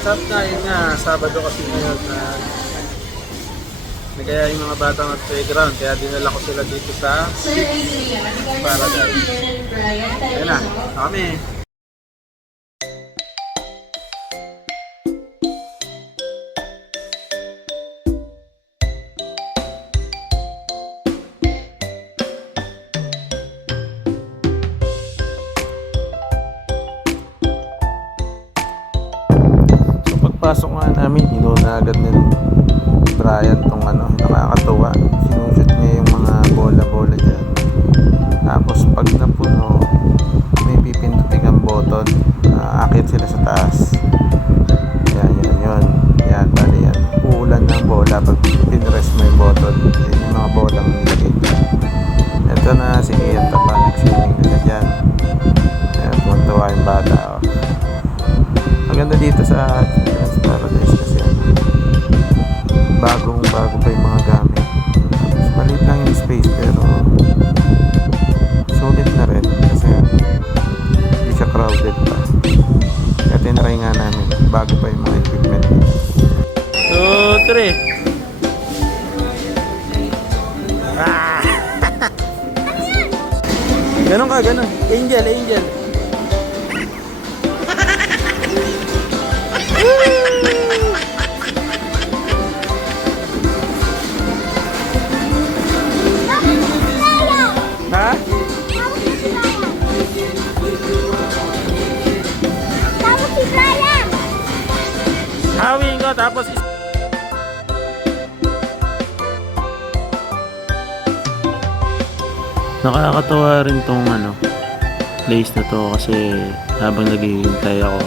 Sabi nga, yun nga, Sabado kasi ngayon na kaya yung mga batang at playground, kaya dinala ko sila dito sa Paradise. Ayun na, kami. So pagpasok nga namin, inuna agad ni Brian tong nakakatuwa. Sinushoot niya yung mga bola-bola dyan. Tapos pag napuno, may pipindutin ang button. Aakit sila sa taas. Yan. Yan, bali yan. Uulan ng bola pag pinrest mo yung button. Yan yung mga bola mo nilagay dyan. Ito na, si Ian pa, nag-swimming na dyan. Yan, tuwan-tuwa yung bata. Oh. Maganda dito sa Children's Paradise kasi bago pa yung mga gamit. Tapos maliit lang yung space pero sulit na rin kasi hindi siya crowded pa. Kaya tinry nga namin bago pa yung mga equipment. 2, 3 Ganon ka, ganon. Angel. Ha? Tapos si Brian. Hawing ko tapos nakakatawa rin tong place na to kasi habang naghihintay ako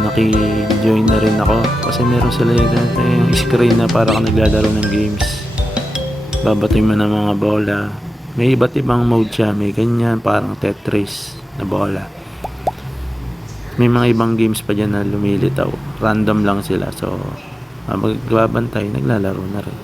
naki-join na rin ako kasi meron sila yung screen na para kang naglalaro ng games. Babatoy mo ng mga bola. May iba't ibang mode siya. May ganyan, parang Tetris na bola. May mga ibang games pa dyan na lumilitaw. Random lang sila. So, magbabantay, naglalaro na rin.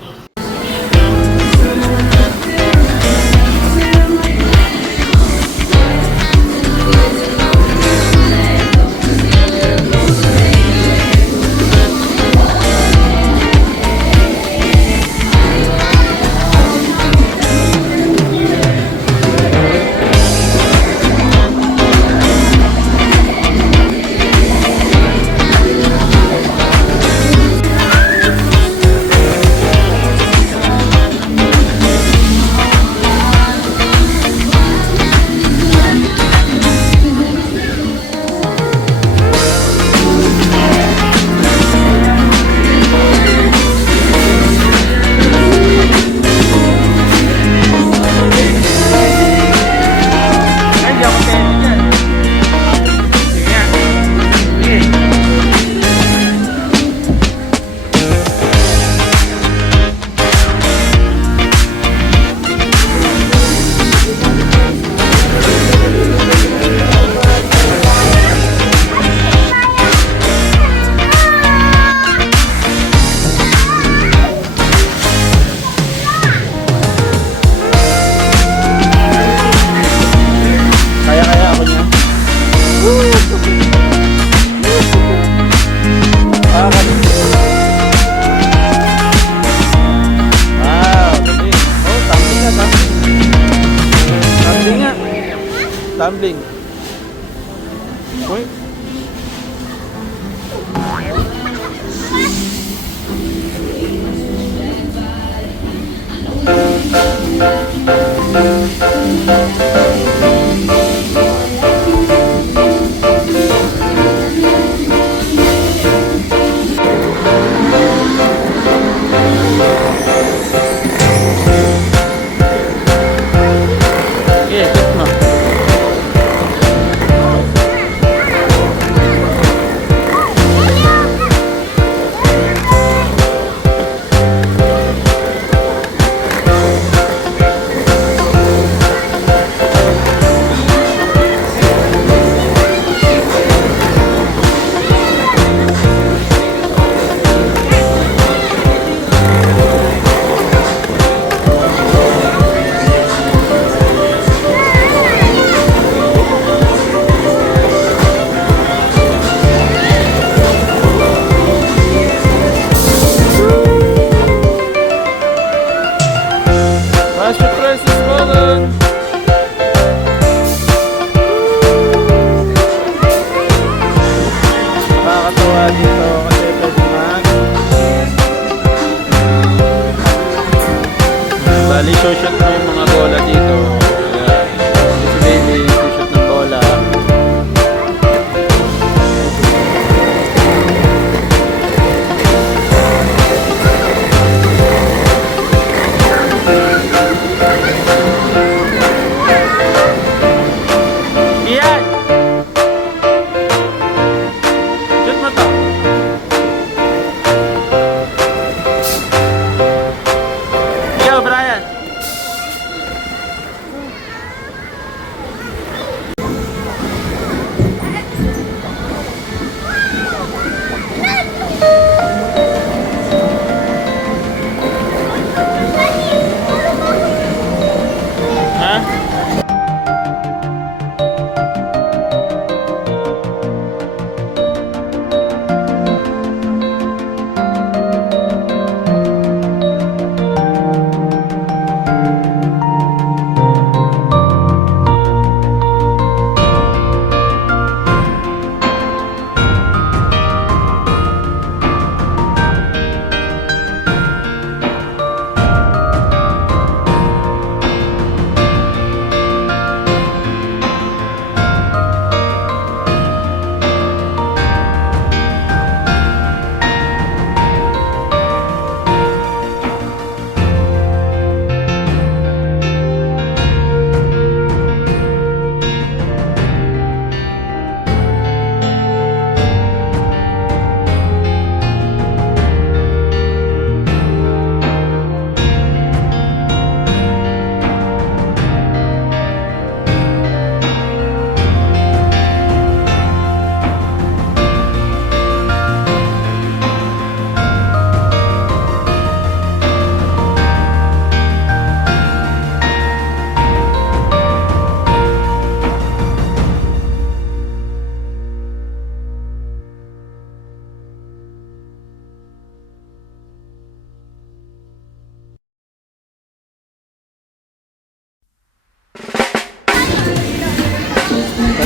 Tumbling. Uy.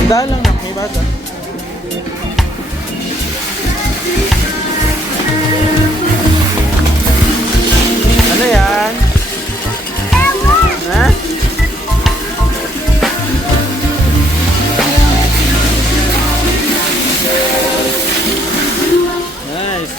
Daan lang na, may bata. Ano yan? Ha? Nice.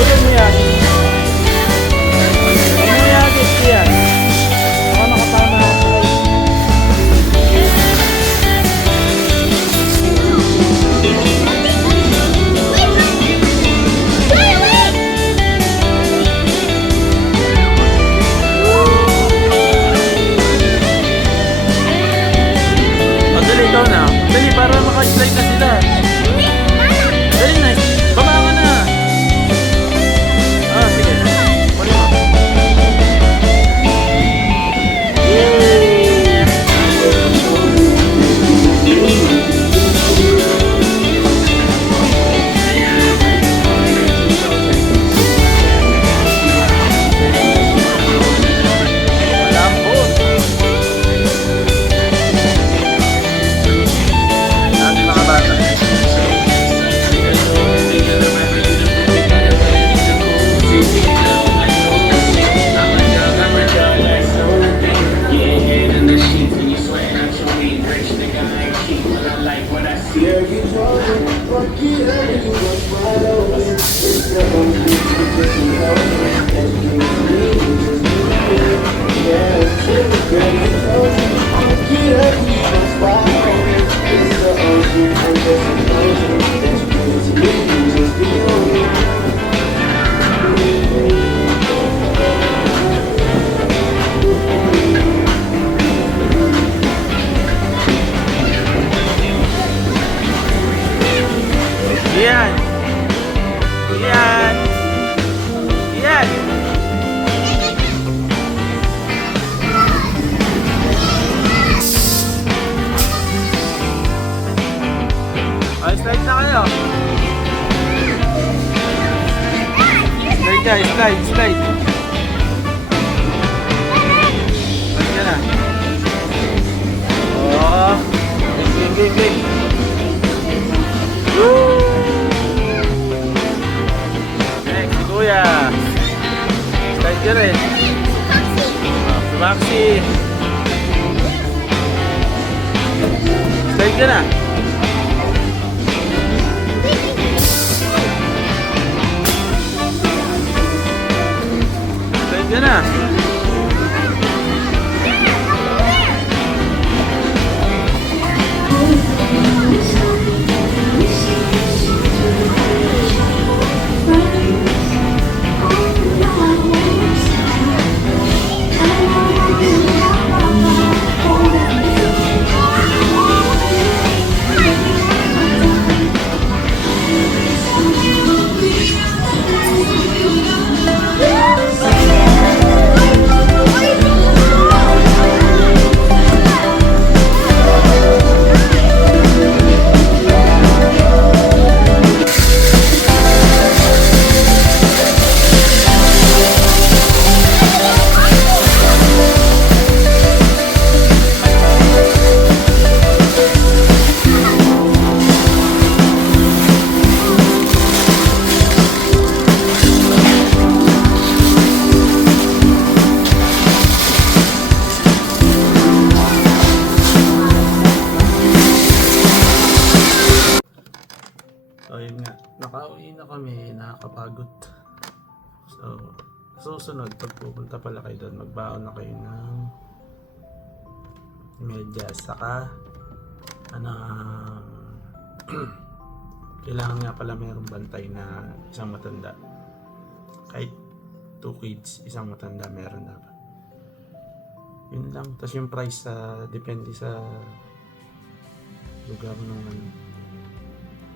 Bulong mo yan. Ano mo yan, Dixie yan? Baka nakapama ako. Oh, dali, ikaw na. Dali, para maka-slide na sila. Dali na. Baba ka na. Ah, sige. Kunin mo. Malambot. Natin mga bata. Yan. Yan. Yan. Ay, slide na kayo. Slide ka, slide, slide. Slide ka na. Oh. Game, game, game. Woo! Next, si Kuya. Slide ka rin. Si Maxi. Slide ka na. Slide ka na. So yun nga, nakauwi na kami, nakakapagod. So, susunod, pag pupunta pala kayo doon, magbaon na kayo ng medyas, saka Kailangan nga pala mayroong bantay na isang matanda. Kahit 2 kids, isang matanda meron dapat. Yun lang. Tapos yung price depende sa lugar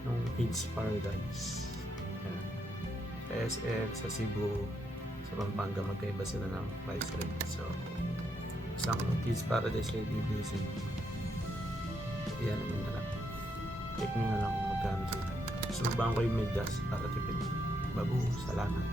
nung kids paradise. Yan. Sa SM, sa Cebu, sa Pampanga, magkaiba sila ng price rate. So, isang kids paradise kayo bibilisin. Yan naman na lang. Check nyo na lang kung magkano sila. Sumbang ko yung medyas para tipid. Babu, salamat.